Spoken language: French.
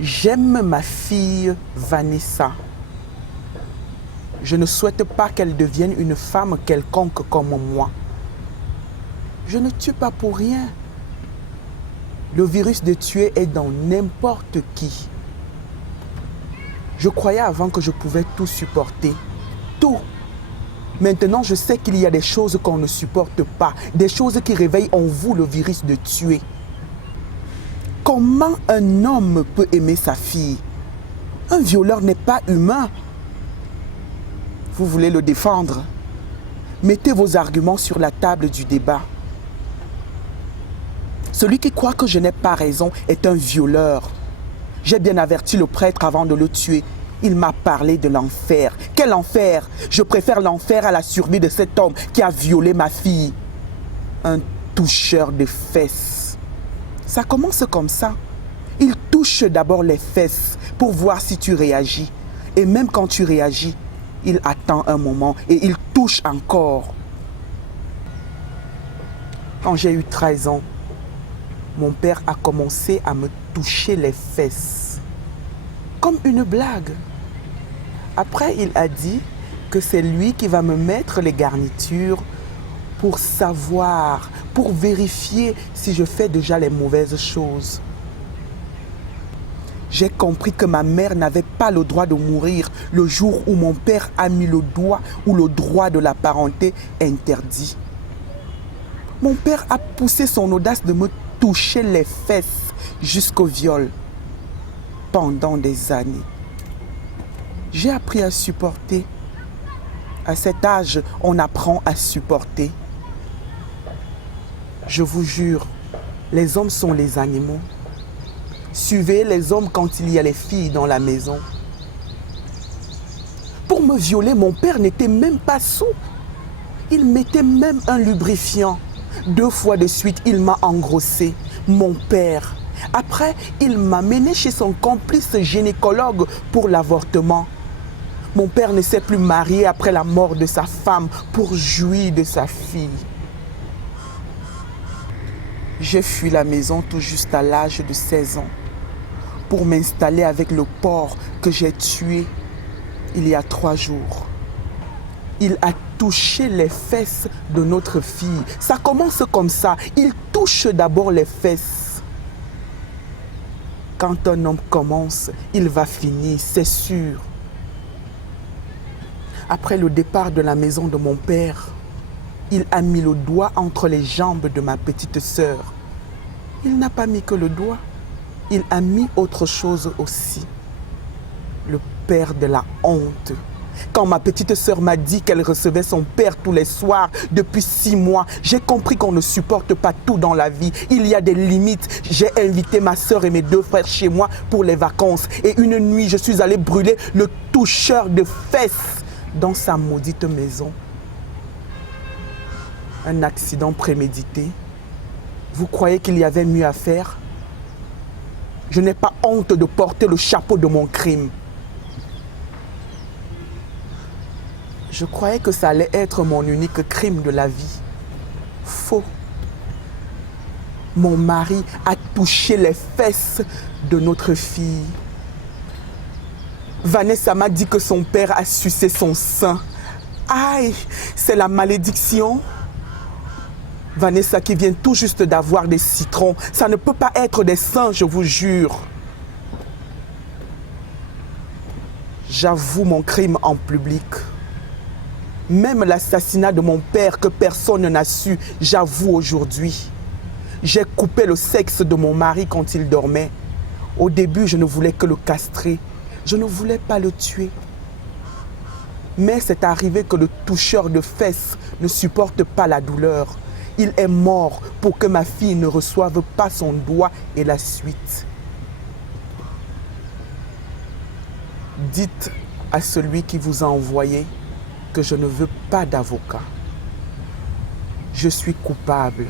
J'aime ma fille Vanessa. Je ne souhaite pas qu'elle devienne une femme quelconque comme moi. Je ne tue pas pour rien. Le virus de tuer est dans n'importe qui. Je croyais avant que je pouvais tout supporter. Tout. Maintenant, je sais qu'il y a des choses qu'on ne supporte pas. Des choses qui réveillent en vous le virus de tuer. Comment un homme peut aimer sa fille? Un violeur n'est pas humain. Vous voulez le défendre? Mettez vos arguments sur la table du débat. Celui qui croit que je n'ai pas raison est un violeur. J'ai bien averti le prêtre avant de le tuer. Il m'a parlé de l'enfer. Quel enfer? Je préfère l'enfer à la survie de cet homme qui a violé ma fille. Un toucheur de fesses. Ça commence comme ça. Il touche d'abord les fesses pour voir si tu réagis. Et même quand tu réagis, il attend un moment et il touche encore. Quand j'ai eu 13 ans, mon père a commencé à me toucher les fesses. Comme une blague. Après, il a dit que c'est lui qui va me mettre les garnitures pour savoir, pour vérifier si je fais déjà les mauvaises choses. J'ai compris que ma mère n'avait pas le droit de mourir le jour où mon père a mis le doigt où le droit de la parenté interdit. Mon père a poussé son audace de me toucher les fesses jusqu'au viol pendant des années. J'ai appris à supporter. À cet âge, on apprend à supporter. Je vous jure, les hommes sont les animaux. Suivez les hommes quand il y a les filles dans la maison. Pour me violer, mon père n'était même pas sourd. Il mettait même un lubrifiant. 2 fois de suite, il m'a engrossé. Mon père. Après, il m'a mené chez son complice gynécologue pour l'avortement. Mon père ne s'est plus marié après la mort de sa femme pour jouir de sa fille. J'ai fui la maison tout juste à l'âge de 16 ans pour m'installer avec le porc que j'ai tué il y a 3 jours. Il a touché les fesses de notre fille. Ça commence comme ça. Il touche d'abord les fesses. Quand un homme commence, il va finir, c'est sûr. Après le départ de la maison de mon père, il a mis le doigt entre les jambes de ma petite sœur. Il n'a pas mis que le doigt. Il a mis autre chose aussi. Le père de la honte. Quand ma petite sœur m'a dit qu'elle recevait son père tous les soirs depuis 6 mois, j'ai compris qu'on ne supporte pas tout dans la vie. Il y a des limites. J'ai invité ma sœur et mes 2 frères chez moi pour les vacances. Et une nuit, je suis allé brûler le toucheur de fesses dans sa maudite maison. Un accident prémédité. Vous croyez qu'il y avait mieux à faire? Je n'ai pas honte de porter le chapeau de mon crime. Je croyais que ça allait être mon unique crime de la vie. Faux. Mon mari a touché les fesses de notre fille. Vanessa m'a dit que son père a sucé son sein. Aïe, c'est la malédiction. Vanessa qui vient tout juste d'avoir des citrons. Ça ne peut pas être des seins, je vous jure. J'avoue mon crime en public. Même l'assassinat de mon père que personne n'a su, j'avoue aujourd'hui. J'ai coupé le sexe de mon mari quand il dormait. Au début, je ne voulais que le castrer. Je ne voulais pas le tuer. Mais c'est arrivé que le toucheur de fesses ne supporte pas la douleur. Il est mort pour que ma fille ne reçoive pas son doigt et la suite. Dites à celui qui vous a envoyé que je ne veux pas d'avocat. Je suis coupable.